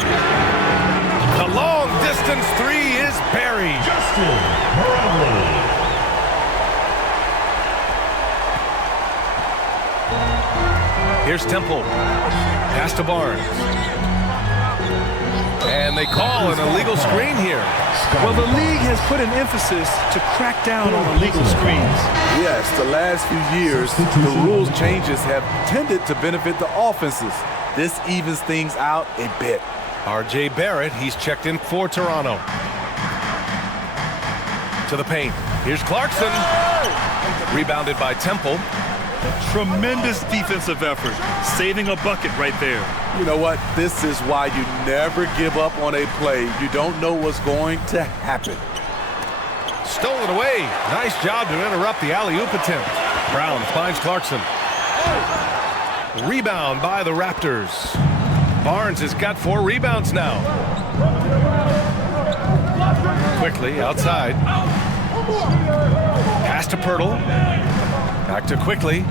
The long distance three is buried. Justin Brownlee. Here's Temple. Pass to Barnes. And they call an illegal screen here. Well, the league has put an emphasis to crack down on illegal screens. Yes, the last few years, the rules changes have tended to benefit the offenses. This evens things out a bit. R.J. Barrett, he's checked in for Toronto. To the paint. Here's Clarkson. Rebounded by Temple. Tremendous defensive effort, saving a bucket right there. You know what? This is why you never give up on a play. You don't know what's going to happen. Stolen away. Nice job to interrupt the alley-oop attempt. Brown finds Clarkson. Rebound by the Raptors. Barnes has got 4 rebounds now. Quickly outside. Pass to Poeltl. Back to Quickly.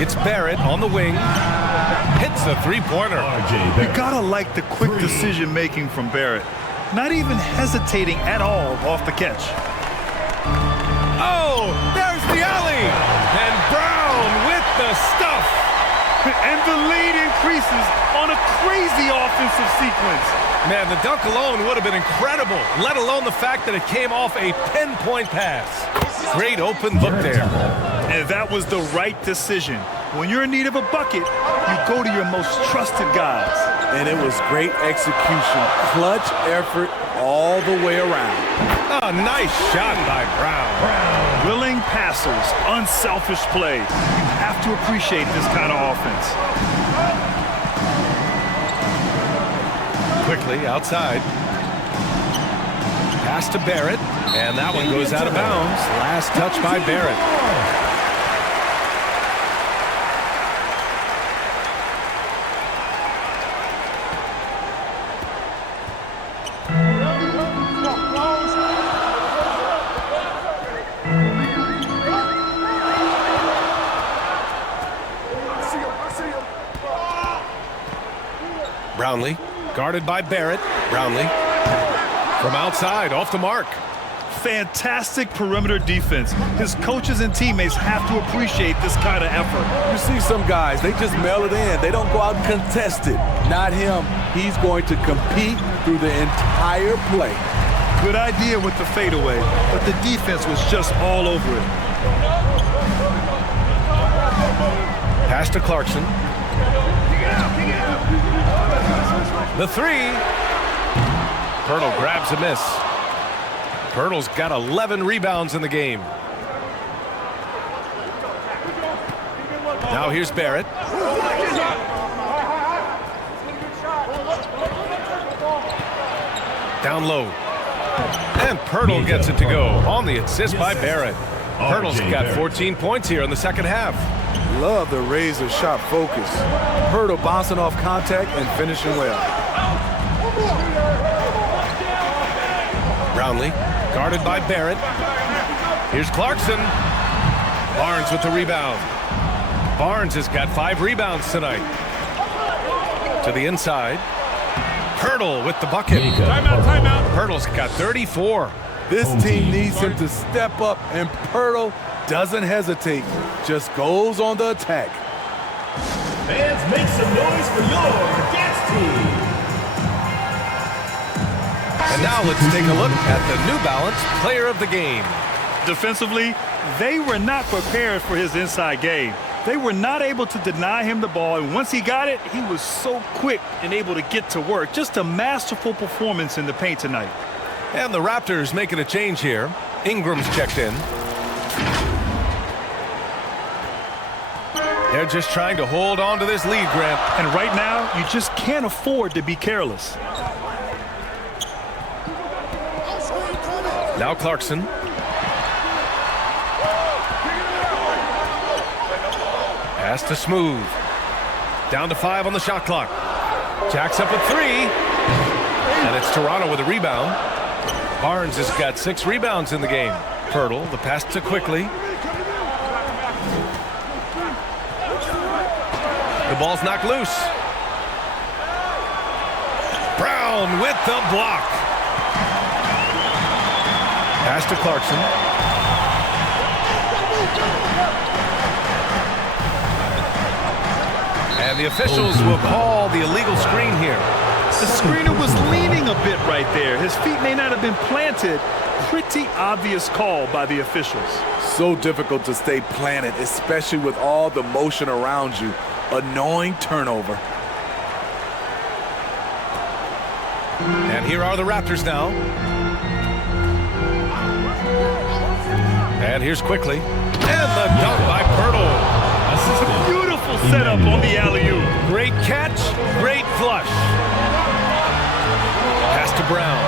It's Barrett on the wing. Hits the three-pointer. You gotta like the quick decision-making from Barrett. Not even hesitating at all off the catch. Oh, there's the alley. And Brown with the stuff. And the lead increases on a crazy offensive sequence. Man, the dunk alone would have been incredible, let alone the fact that it came off a pinpoint pass. Great open look there. And that was the right decision. When you're in need of a bucket, you go to your most trusted guys. And it was great execution. Clutch effort all the way around. A nice shot by Brown. Willing passers, unselfish play. You have to appreciate this kind of offense. Quickly outside. Pass to Barrett, and that one goes out of bounds. Last touch by Barrett. Brownlee, guarded by Barrett. Brownlee from outside, off the mark. Fantastic perimeter defense. His coaches and teammates have to appreciate this kind of effort. You see some guys, they just mail it in. They don't go out and contest it. Not him. He's going to compete through the entire play. Good idea with the fadeaway, but the defense was just all over it. Pass to Clarkson. The three. Pirtle grabs a miss. Pirtle's got 11 rebounds in the game. Now here's Barrett. Down low. And Pirtle gets it to go on the assist by Barrett. Pirtle's got 14 points here in the second half. Love the razor shot focus. Pirtle bouncing off contact and finishing well. Brownlee, guarded by Barrett. Here's Clarkson. Barnes with the rebound. Barnes has got 5 rebounds tonight. To the inside. Pirtle with the bucket. Timeout. Pirtle's got 34. This team needs him to step up, and Pirtle doesn't hesitate. Just goes on the attack. Fans, make some noise for your Jets team. And now let's take a look at the New Balance Player of the Game. Defensively, they were not prepared for his inside game. They were not able to deny him the ball, and once he got it, he was so quick and able to get to work. Just a masterful performance in the paint tonight. And the Raptors making a change here. Ingram's checked in. They're just trying to hold on to this lead, Grant. And right now, you just can't afford to be careless. Now Clarkson. Pass to Smooth. Down to 5 on the shot clock. Jacks up at 3. And it's Toronto with a rebound. Barnes has got 6 rebounds in the game. Pirtle, the pass to Quickly. The ball's knocked loose. Brown with the block. Pass to Clarkson. And the officials will call the illegal screen here. The screener was leaning a bit right there. His feet may not have been planted. Pretty obvious call by the officials. So difficult to stay planted, especially with all the motion around you. Annoying turnover. And here are the Raptors now. And here's Quickly. And the dunk by Pirtle. A beautiful setup on the alley-oop. Great catch, great flush. Pass to Brown.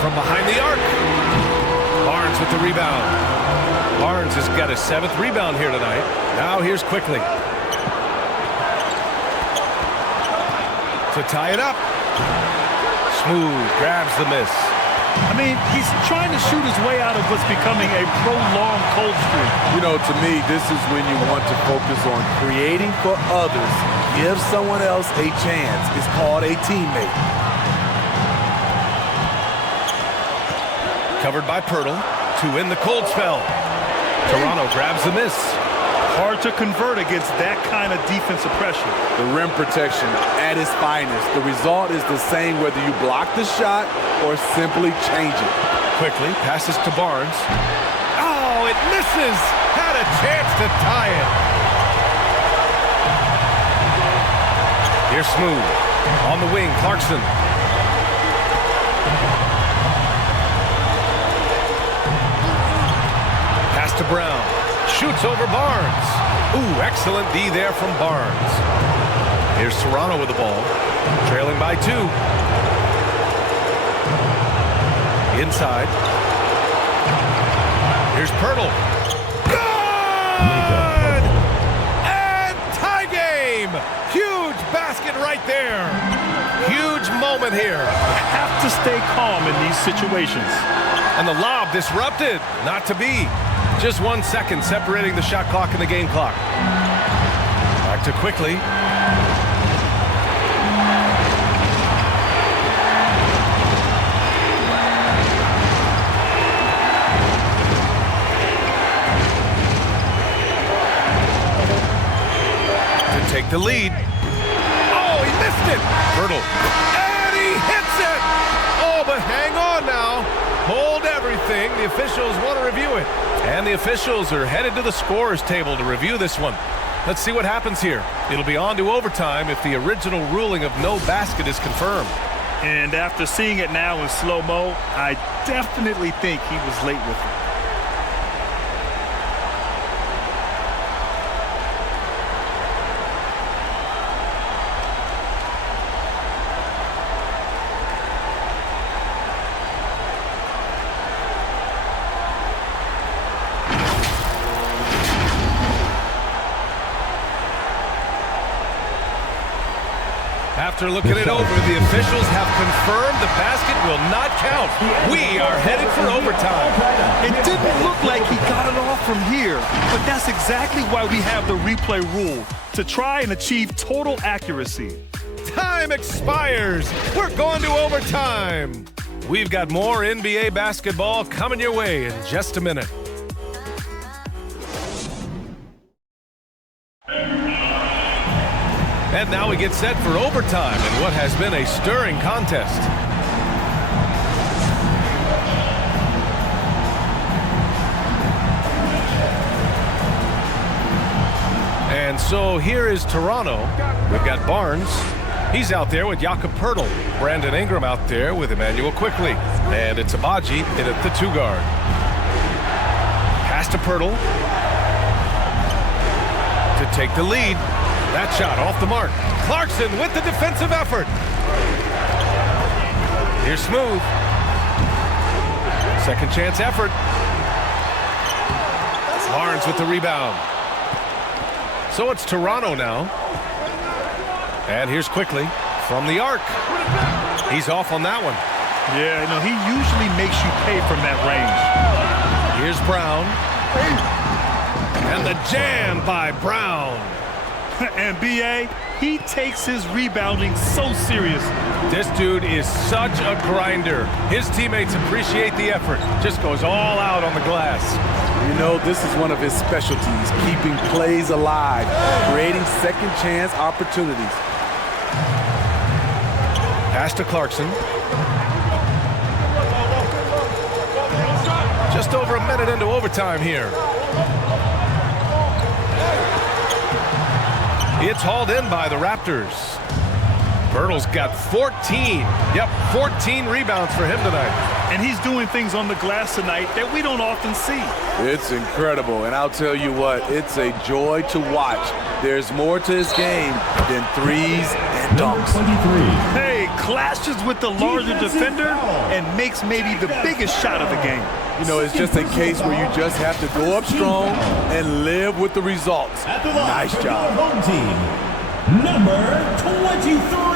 From behind the arc. Barnes with the rebound. Barnes has got his 7th rebound here tonight. Now here's Quickly. To tie it up. Smooth grabs the miss. I mean, he's trying to shoot his way out of what's becoming a prolonged cold streak. You know, to me, this is when you want to focus on creating for others. Give someone else a chance. It's called a teammate. Covered by Pirtle to win the cold spell. Toronto grabs the miss. Hard to convert against that kind of defensive pressure. The rim protection at its finest. The result is the same whether you block the shot or simply change it. Quickly passes to Barnes. Oh, it misses. Had a chance to tie it. Here's Smooth. On the wing, Clarkson. Pass to Brown. Shoots over Barnes. Ooh, excellent D there from Barnes. Here's Toronto with the ball. Trailing by 2. Inside. Here's Pirtle. Good! And tie game! Huge basket right there. Huge moment here. Have to stay calm in these situations. And the lob disrupted. Not to be. Just 1 second separating the shot clock and the game clock. Back to Quickly. take the lead. Oh, he missed it. Hurdle. And he hits it. Oh, but hang on now. Hold everything. The officials want to review it. And the officials are headed to the scorer's table to review this one. Let's see what happens here. It'll be on to overtime if the original ruling of no basket is confirmed. And after seeing it now in slow-mo, I definitely think he was late with it. After looking it over, the officials have confirmed the basket will not count. We are headed for overtime. It didn't look like he got it off from here, but that's exactly why we have the replay rule, to try and achieve total accuracy. Time expires. We're going to overtime. We've got more NBA basketball coming your way in just a minute. And now we get set for overtime in what has been a stirring contest. And so here is Toronto. We've got Barnes. He's out there with Jakob Poeltl. Brandon Ingram out there with Emmanuel Quickly. And it's Abaji in at the 2 guard. Pass to Poeltl to take the lead. That shot off the mark. Clarkson with the defensive effort. Here's Smooth. Second chance effort. Barnes with the rebound. So it's Toronto now. And here's Quickly from the arc. He's off on that one. Yeah, no, he usually makes you pay from that range. Here's Brown. And the jam by Brown. And B.A., he takes his rebounding so seriously. This dude is such a grinder. His teammates appreciate the effort. Just goes all out on the glass. You know, this is one of his specialties, keeping plays alive, creating second chance opportunities. Pass to Clarkson. Just over a minute into overtime here. It's hauled in by the Raptors. Poeltl's got 14. Yep, 14 rebounds for him tonight. And he's doing things on the glass tonight that we don't often see. It's incredible, and I'll tell you what, it's a joy to watch. There's more to his game than threes and dunks. 23. Hey, clashes with the larger defender and makes maybe the biggest shot of the game. You know, it's just a case where you just have to go up strong and live with the results. Nice job. Home team, number 23.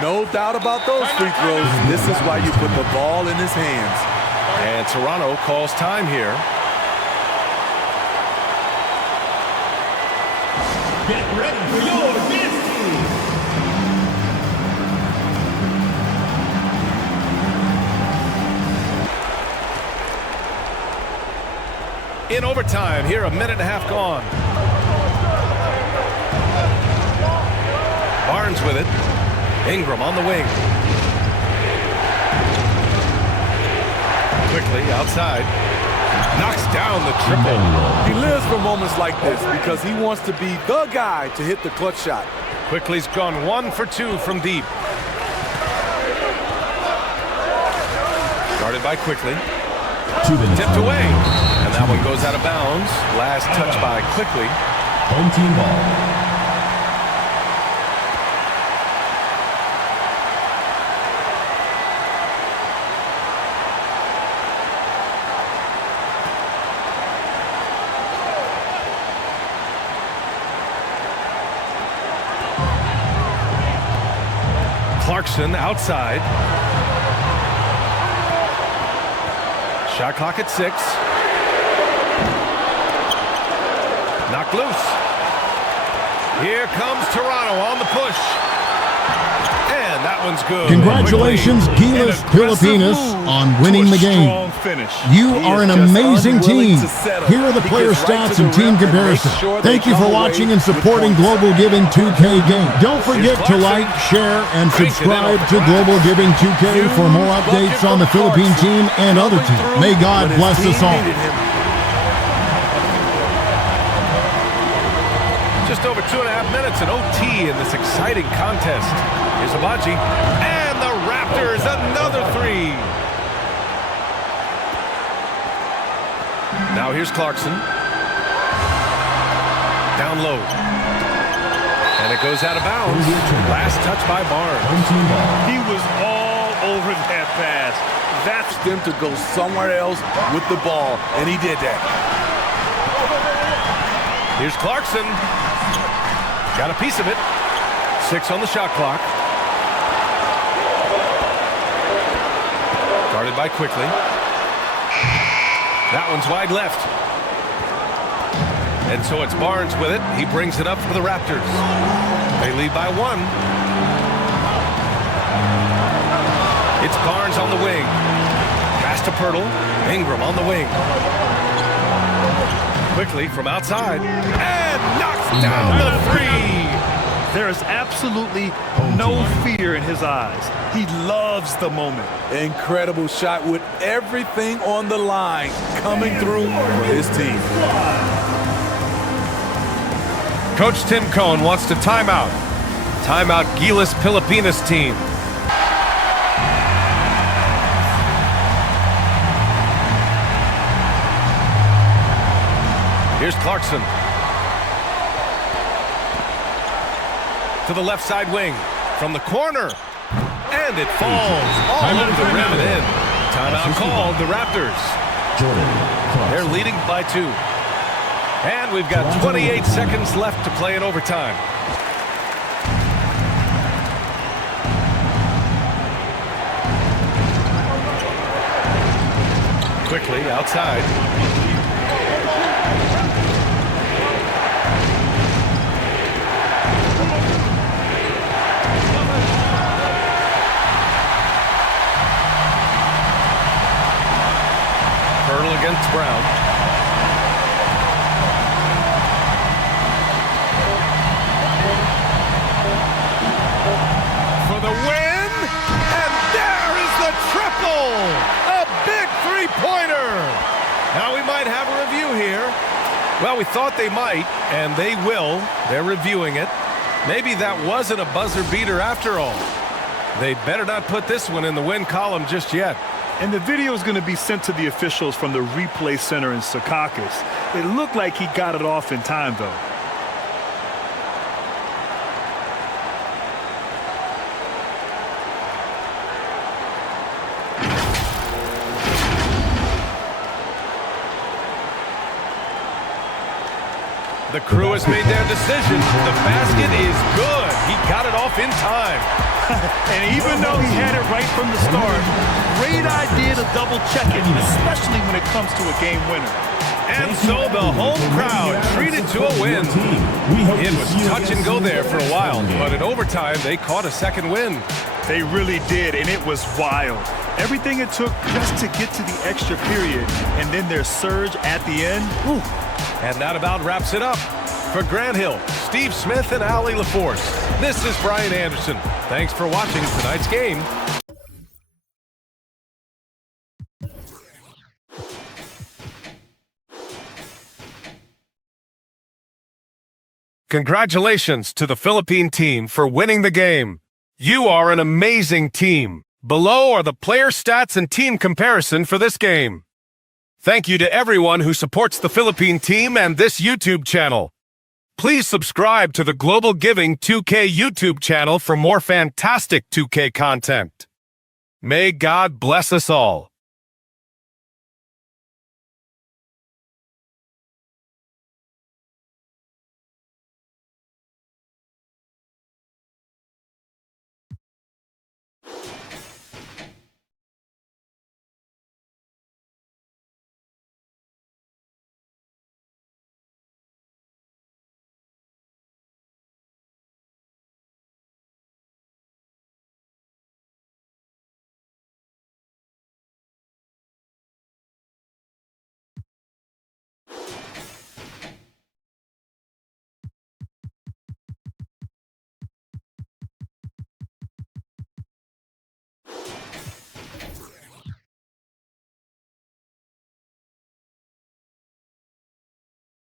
No doubt about those free throws. This is why you put the ball in his hands. And Toronto calls time here. Get ready for your dance In overtime here, a minute and a half gone. Barnes with it. Ingram on the wing. Quickly outside. Knocks down the triple. He lives for moments like this because he wants to be the guy to hit the clutch shot. Quickly's gone 1 for 2 from deep. Guarded by Quickly. Tipped away. And that one goes out of bounds. Last touch by Quickly. Home team ball. Clarkson outside. Shot clock at 6. Knocked loose. Here comes Toronto on the push. And that one's good. Congratulations, GILAS Pilipinas, on winning the game. You are an amazing team. Here are the player stats and team comparison. Thank you for watching and supporting Global Giving 2K game. Don't forget to like, share, and subscribe to Global Giving 2K for more updates on the Philippine team and other teams. May God bless us all. Just over 2.5 minutes in OT in this exciting contest. Here's Abaji, and the Raptors, another 3. Now here's Clarkson. Down low. And it goes out of bounds. Last touch by Barnes. He was all over that pass. That's them to go somewhere else with the ball, and he did that. Here's Clarkson. Got a piece of it. 6 on the shot clock. Guarded by Quickly. That one's wide left. And so it's Barnes with it. He brings it up for the Raptors. They lead by 1. It's Barnes on the wing. Pass to Pirtle. Ingram on the wing. Quickly from outside. And knocks down the 3. There is absolutely no fear in his eyes. He loves the moment. Incredible shot with everything on the line coming through for his team. Coach Tim Cohn wants to timeout. Timeout GILAS Pilipinas team. Here's Clarkson. To the left side wing. From the corner. And it falls all over the rim and in. Timeout called the Raptors. They're leading by 2. And we've got 28 seconds left to play in overtime. Quickly outside. Against Brown. For the win, and there is the triple! A big three-pointer! Now we might have a review here. Well, we thought they might, and they will. They're reviewing it. Maybe that wasn't a buzzer beater after all. They'd better not put this one in the win column just yet. And the video is going to be sent to the officials from the replay center in Secaucus. It looked like he got it off in time, though. The crew has made their decision. The basket is good. He got it off in time. And even though he had it right from the start, great idea to double check it, especially when it comes to a game winner. And so the home crowd treated to a win. It was touch and go there for a while, but in overtime they caught a second win. They really did, and it was wild. Everything it took just to get to the extra period, and then their surge at the end. Whew. And that about wraps it up. For Grant Hill, Steve Smith, and Ali LaForce, this is Brian Anderson. Thanks for watching tonight's game. Congratulations to the Philippine team for winning the game. You are an amazing team. Below are the player stats and team comparison for this game. Thank you to everyone who supports the Philippine team and this YouTube channel. Please subscribe to the Global Giving 2K YouTube channel for more fantastic 2K content. May God bless us all.